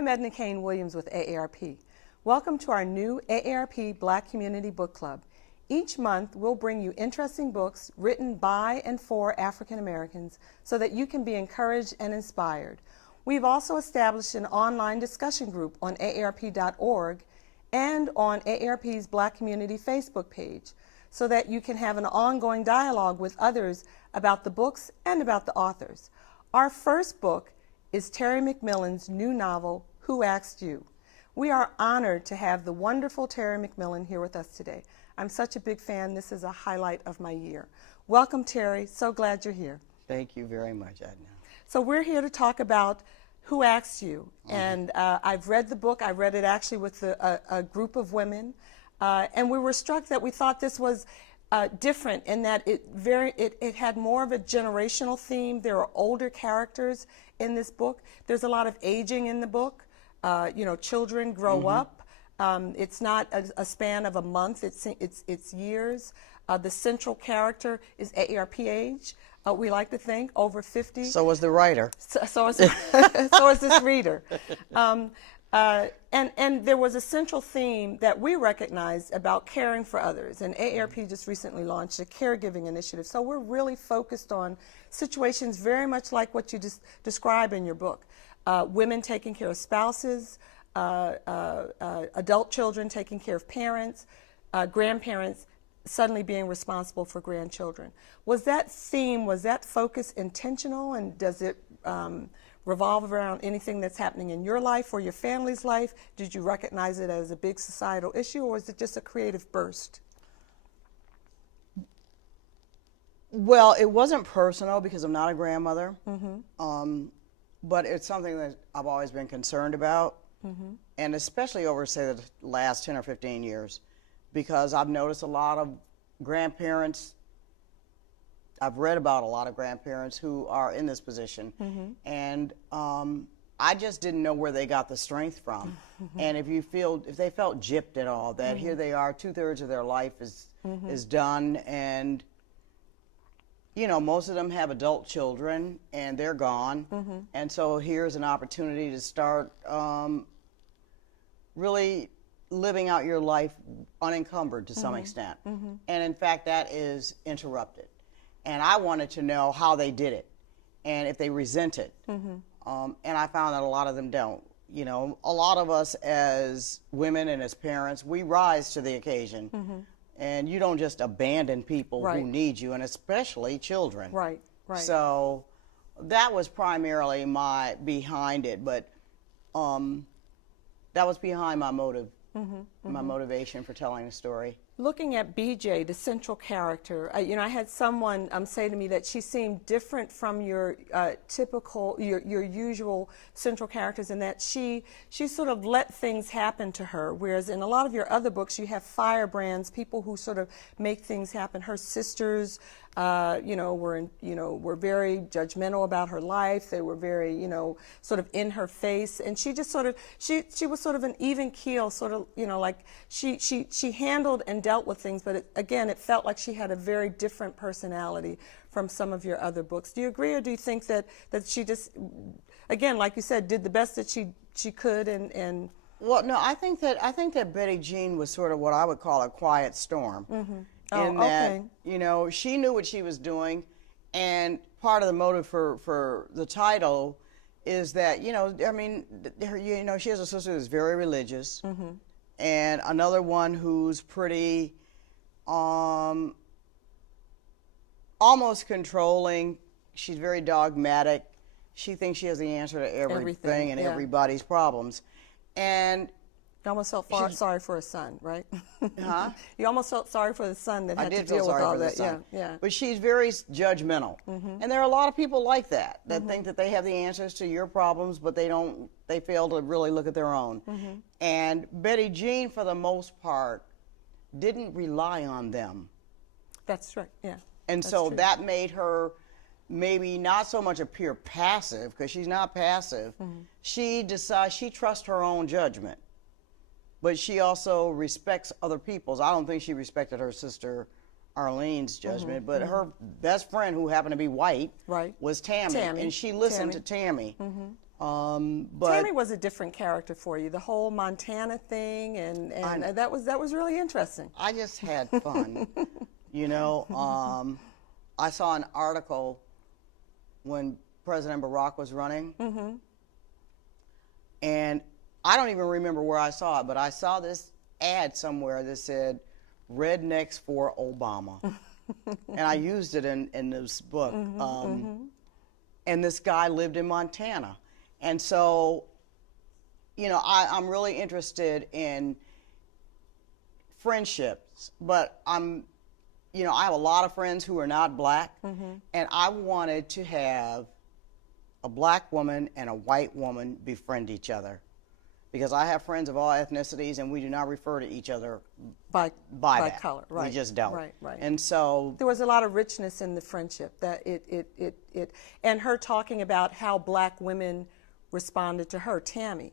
I'm Edna Kane-Williams with AARP. Welcome to our new AARP Black Community Book Club. Each month, we'll bring you interesting books written by and for African Americans so that you can be encouraged and inspired. We've also established an online discussion group on aarp.org and on AARP's Black Community Facebook page so that you can have an ongoing dialogue with others about the books and about the authors. Our first book is Terri McMillan's new novel, Who Asked You? We are honored to have the wonderful Terri McMillan here with us today. I'm such a big fan. This is a highlight of my year. Welcome, Terri. So glad you're here. Thank you very much, Edna. So we're here to talk about Who Asked You? And I've read the book. I read it actually with a group of women. And we were struck that we thought this was different in that it had more of a generational theme. There are older characters in this book. There's a lot of aging in the book. Children grow up. It's not a span of a month. It's years. The central character is AARP age. We like to think over 50. So was the writer. So is this reader. And there was a central theme that we recognized about caring for others. And AARP just recently launched a caregiving initiative. So we're really focused on situations very much like what you just describe in your book. Women taking care of spouses, adult children taking care of parents, grandparents suddenly being responsible for grandchildren. Was that theme, was that focus intentional, and does it revolve around anything that's happening in your life or your family's life? Did you recognize it as a big societal issue, or is it just a creative burst? Well, it wasn't personal because I'm not a grandmother, but it's something that I've always been concerned about, and especially over, say, the last 10 or 15 years, because I've noticed a lot of grandparents. I've read about a lot of grandparents who are in this position, and I just didn't know where they got the strength from. And if they felt gypped at all, that here they are, 2/3 of their life is done, and most of them have adult children and they're gone, and so here's an opportunity to start really living out your life unencumbered to some extent. And in fact, that is interrupted. And I wanted to know how they did it and if they resent it. And I found that a lot of them don't. A lot of us as women and as parents, we rise to the occasion. And you don't just abandon people who need you, and especially children. Right. So that was primarily behind it, but that was behind my motive. My motivation for telling the story. Looking at BJ, the central character, I had someone say to me that she seemed different from your typical, your usual central characters, in that she sort of let things happen to her, whereas in a lot of your other books you have firebrands, people who sort of make things happen. Her sisters, were very judgmental about her life. They were very, sort of in her face, and she just sort of she was sort of an even keel, sort of, like she handled and dealt with things, but it felt like she had a very different personality from some of your other books. Do you agree, or do you think that she just, again, like you said, did the best that she could and Well, no, I think that Betty Jean was sort of what I would call a quiet storm. In that, she knew what she was doing, and part of the motive for the title is that, she has a sister who's very religious, and another one who's pretty, almost controlling. She's very dogmatic. She thinks she has the answer to everything and everybody's problems, and you almost felt sorry for her son, right? Huh? You almost felt sorry for the son that had to deal with all that. Yeah. But she's very judgmental. And there are a lot of people like that think that they have the answers to your problems, but they fail to really look at their own. And Betty Jean, for the most part, didn't rely on them. That's right, yeah. And so that made her maybe not so much appear passive, because she's not passive. She decides, she trusts her own judgment. But she also respects other people's. I don't think she respected her sister Arlene's judgment, but her best friend, who happened to be white, was Tammy, and she listened to Tammy. But Tammy was a different character for you. The whole Montana thing, and that was really interesting. I just had fun. You know, I saw an article when President Barack was running, and I don't even remember where I saw it, but I saw this ad somewhere that said, "Rednecks for Obama." And I used it in this book. And this guy lived in Montana. And so, you know, I'm really interested in friendships, but you know, I have a lot of friends who are not black, and I wanted to have a black woman and a white woman befriend each other. Because I have friends of all ethnicities, and we do not refer to each other by that. Color. Right. We just don't. Right. And so there was a lot of richness in the friendship. That and her talking about how black women responded to her, Tammy.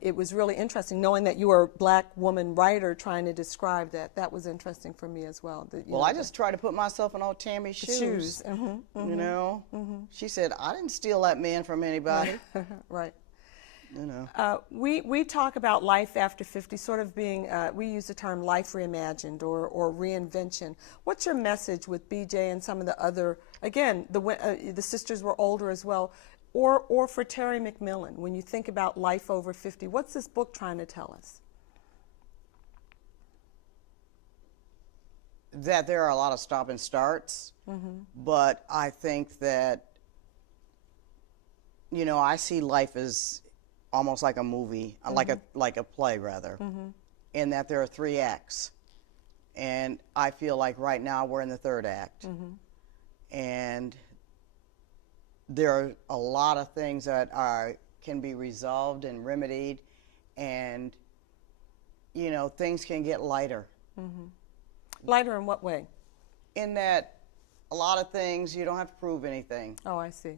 It was really interesting knowing that you were a black woman writer trying to describe that. That was interesting for me as well. Well, I just try to put myself in old Tammy's shoes. You know, she said, "I didn't steal that man from anybody." Right. You know. We talk about life after 50 sort of being, we use the term life reimagined or reinvention. What's your message with BJ and some of the other, again, the sisters were older as well, or for Terri McMillan, when you think about life over 50, what's this book trying to tell us? That there are a lot of stop and starts, but I think that, you know, I see life as almost like a movie, like a play rather, in that there are 3 acts, and I feel like right now we're in the 3rd act, and there are a lot of things that can be resolved and remedied, and you know, things can get lighter. Lighter in what way? In that a lot of things you don't have to prove anything. Oh, I see.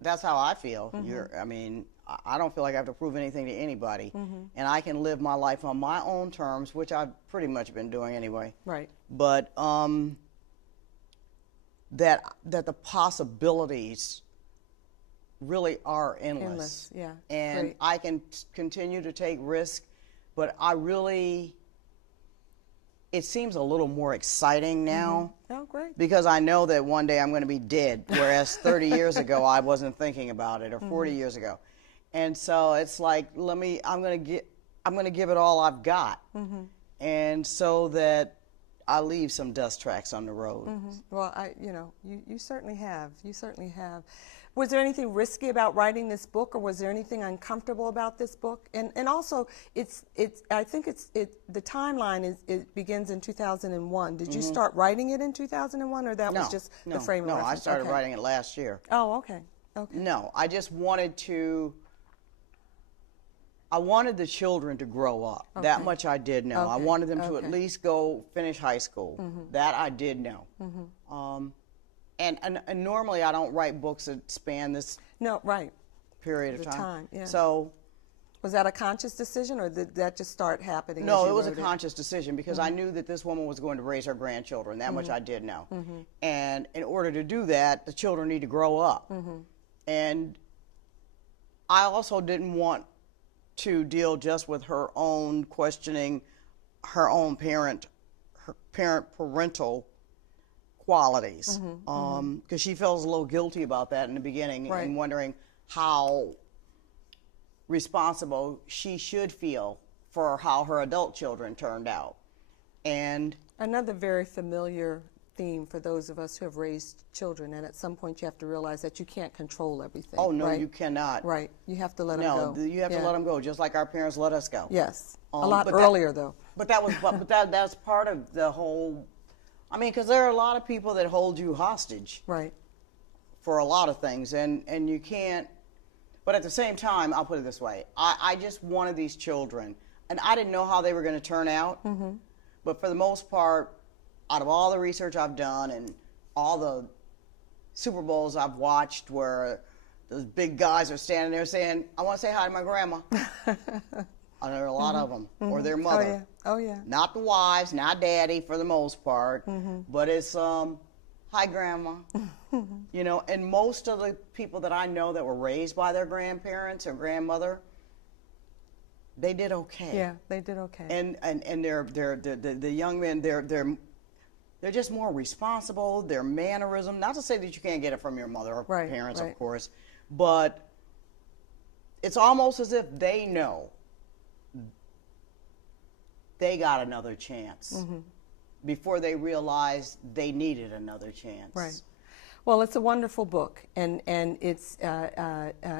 That's how I feel. I mean, I don't feel like I have to prove anything to anybody, and I can live my life on my own terms, which I've pretty much been doing anyway. Right. But that the possibilities really are endless. Yeah. And great. I can continue to take risks, but it seems a little more exciting now. Oh, great. Because I know that one day I'm going to be dead, whereas 30 years ago I wasn't thinking about it, or 40 years ago. And so it's like, I'm going to give it all I've got. And so that I leave some dust tracks on the road. Well, you certainly have. You certainly have. Was there anything risky about writing this book, or was there anything uncomfortable about this book? And also, I think the timeline begins in 2001. Did you start writing it in 2001, or that was just the frame of reference? No, I started writing it last year. Oh, okay. Okay. No, I just wanted the children to grow up. Okay. That much I did know. Okay. I wanted them to at least go finish high school. That I did know. And normally I don't write books that span this period of time. Yeah. So, was that a conscious decision, or did that just start happening? No, it was a conscious decision, because I knew that this woman was going to raise her grandchildren. That much I did know. And in order to do that, the children need to grow up. And I also didn't want to deal just with her own questioning her own parental qualities, because she feels a little guilty about that in the beginning, and wondering how responsible she should feel for how her adult children turned out. And another very familiar theme for those of us who have raised children, and at some point you have to realize that you can't control everything. Oh, no, you cannot. Right. You have to let them go. No, you have to let them go, just like our parents let us go. Yes. A lot earlier, though. But that's part of the whole, I mean, because there are a lot of people that hold you hostage. Right. For a lot of things, and you can't, but at the same time, I'll put it this way, I just wanted these children, and I didn't know how they were going to turn out, but for the most part, out of all the research I've done and all the Super Bowls I've watched where those big guys are standing there saying, "I want to say hi to my grandma." And there are a lot of them, or their mother. Oh yeah. Not the wives, not daddy for the most part, but it's, hi hi, Grandma. You know, and most of the people that I know that were raised by their grandparents or grandmother, they did okay. Yeah, they did okay. And the young men, they're just more responsible. Their mannerism, not to say that you can't get it from your mother or Right, parents, right. of course, but it's almost as if they know they got another chance before they realized they needed another chance. Right. Well, it's a wonderful book, and it's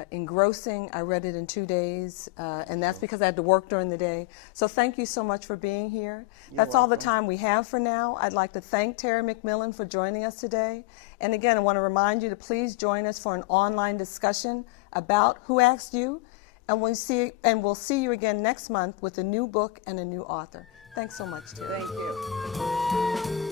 engrossing. I read it in 2 days, and that's because I had to work during the day. So thank you so much for being here. That's all the time we have for now. I'd like to thank Terri McMillan for joining us today. And again, I want to remind you to please join us for an online discussion about Who Asked You, and we'll see you again next month with a new book and a new author. Thanks so much, Terri. Thank you.